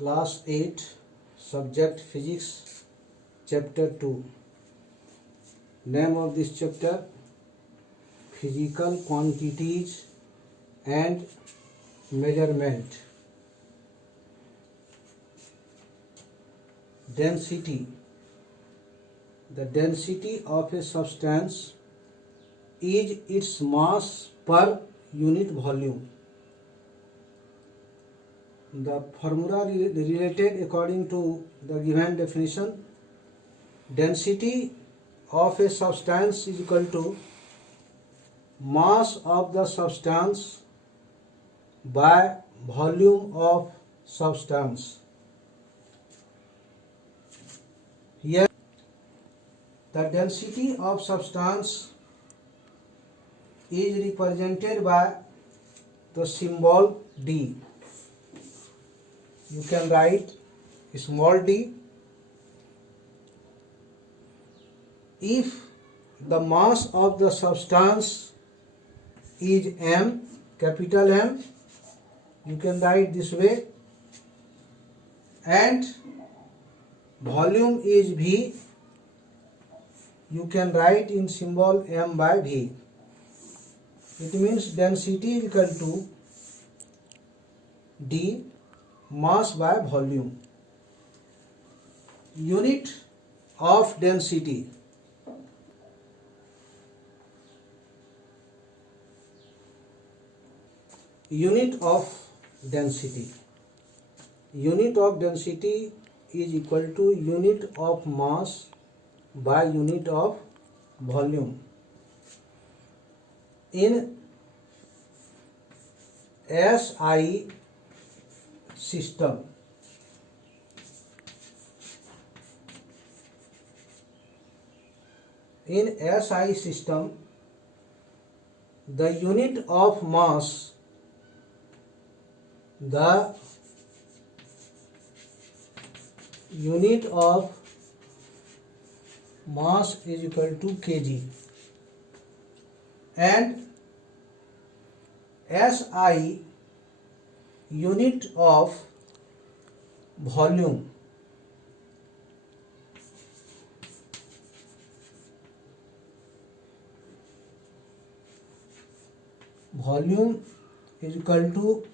Class 8, Subject Physics, Chapter 2. Name of this chapter: Physical Quantities and Measurement. Density. The density of a substance is its mass per unit volume. The formula related according to the given definition: density of a substance is equal to mass of the substance by volume of substance. Here the density of substance is represented by the symbol D. You can write small d. If the mass of the substance is m, capital M, you can write this way, and volume is V, you can write in symbol m by V. It means density is equal to D, mass by volume. Unit of density. Unit of density. Unit of density is equal to unit of mass by unit of volume. In SI system, the unit of mass, is equal to kg, and SI unit of volume is equal to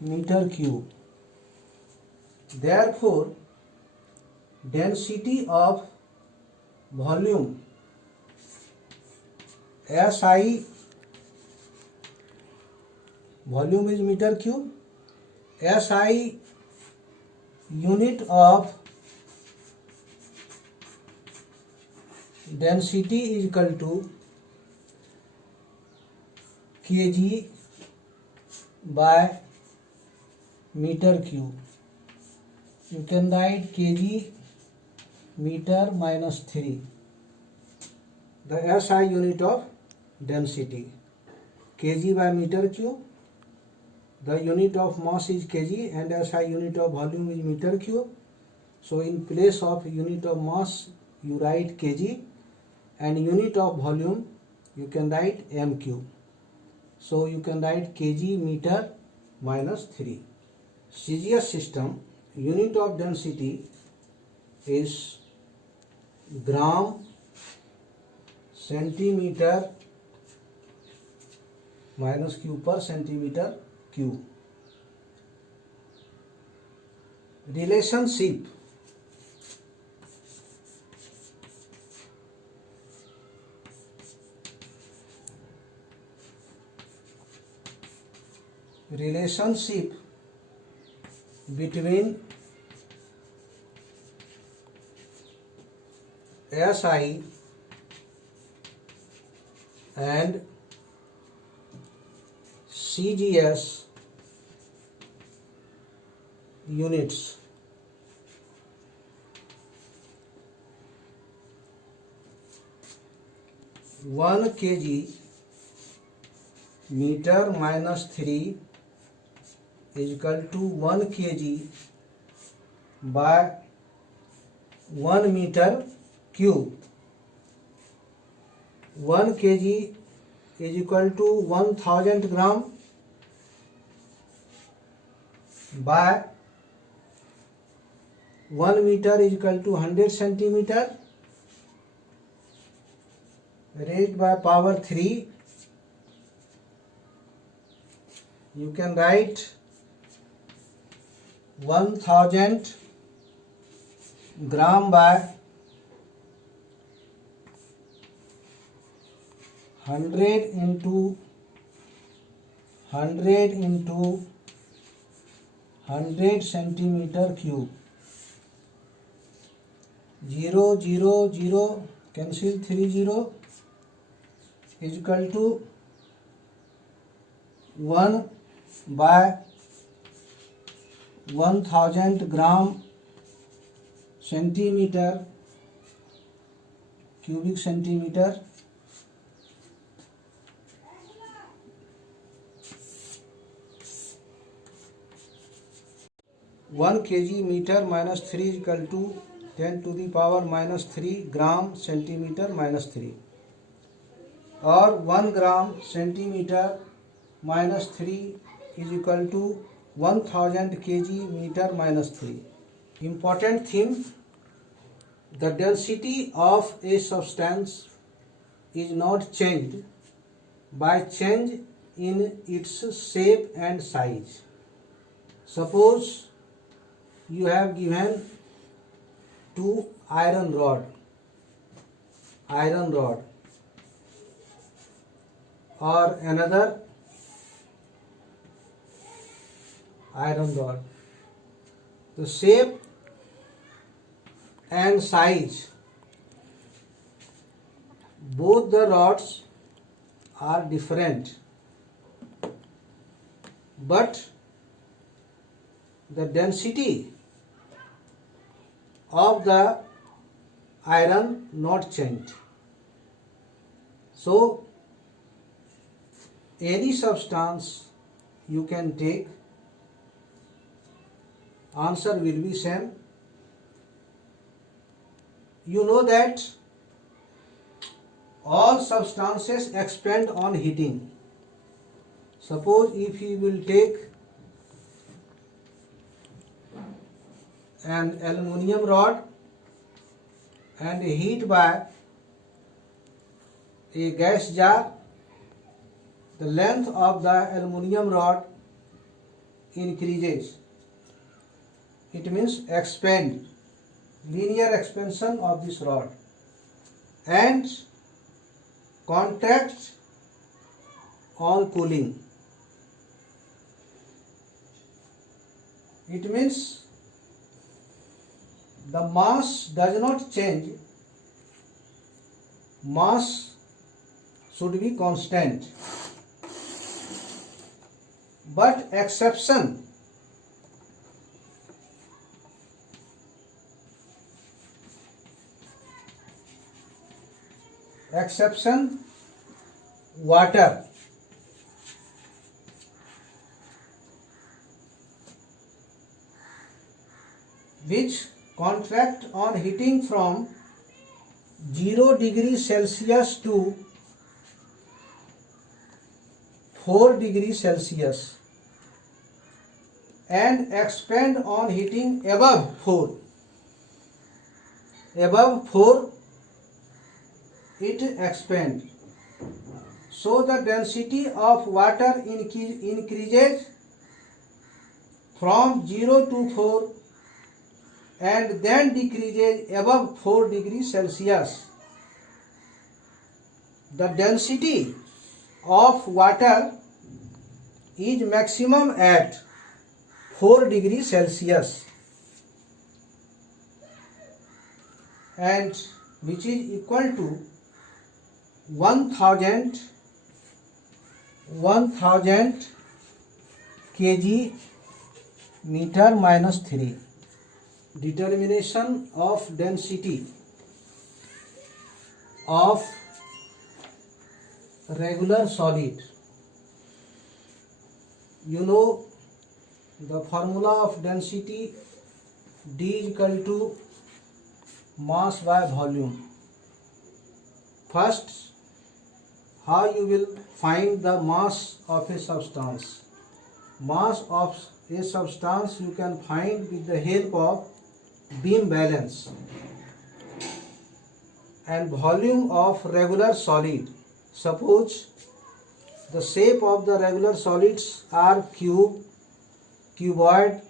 meter cube. Therefore, density of volume SI, volume is meter cube, SI unit of density is equal to kg by meter cube. You can write kg meter minus 3, the SI unit of density. Kg by meter cube, the unit of mass is kg and SI unit of volume is meter cube. So in place of unit of mass you write kg, and unit of volume you can write m cube. So you can write kg meter minus 3. CGS system, unit of density is gram centimeter minus cube per centimeter cube. Relationship. Relationship between SI and CGS units. One kg meter minus 3 is equal to 1 kg by 1 meter cube. 1 kg is equal to 1000 gram by 1 meter is equal to 100 centimeter raised by power 3. You can write 1000 gram by 100 into 100 centimeter cube. 0 0 0 cancel 3 0 is equal to 1 by 1000 gram centimeter cubic centimeter. One kg meter minus 3 is equal to 10 to the power minus 3 gram centimeter minus 3, or 1 gram centimeter minus 3 is equal to 1000 kg meter minus 3. Important thing, the density of a substance is not changed by change in its shape and size. Suppose you have given two iron rod or another iron rod. The shape and size, both the rods are different, but the density of the iron not changed. So any substance you can take, answer will be same. You know that all substances expand on heating. Suppose if you will take an aluminum rod and heat by a gas jar, the length of the aluminum rod increases. It means expand, linear expansion of this rod, and contract on cooling. It means the mass does not change, mass should be constant. But exception, water. Which contract on heating from 0 degrees Celsius to 4 degrees Celsius and expand on heating above 4. Above 4 it expands. So the density of water increases from 0 to 4 and then decreases above 4 degrees Celsius. The density of water is maximum at 4 degrees Celsius, and which is equal to 1000 kg meter minus 3. Determination of density of regular solid. You know the formula of density, D is equal to mass by volume. First, how you will find the mass of a substance? Mass of a substance you can find with the help of beam balance and volume of regular solid. Suppose the shape of the regular solids are cube, cuboid,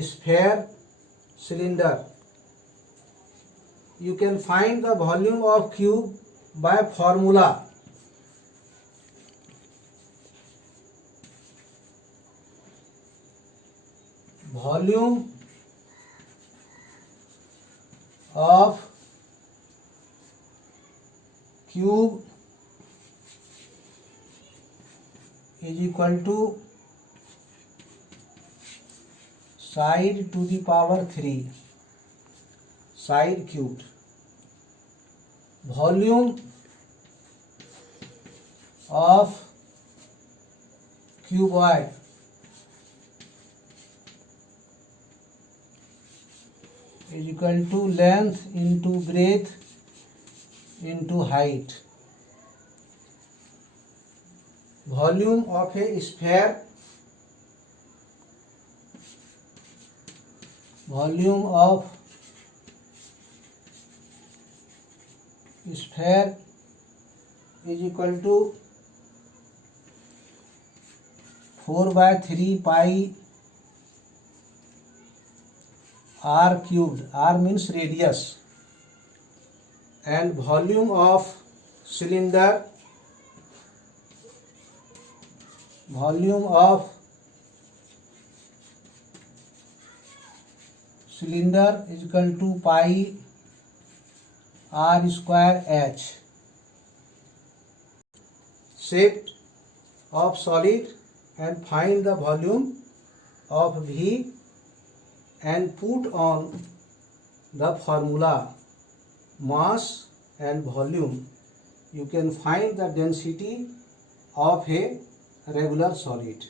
sphere, cylinder. You can find the volume of cube by formula. Volume of cube is equal to side to the power 3, side cubed. Volume of cuboid is equal to length into breadth into height. Volume of a sphere, volume of sphere is equal to 4/3 pi r cubed. R means radius. And volume of cylinder, volume of cylinder is equal to pi r square h. Shape of solid and find the volume of V and put on the formula mass and volume. You can find the density of a regular solid.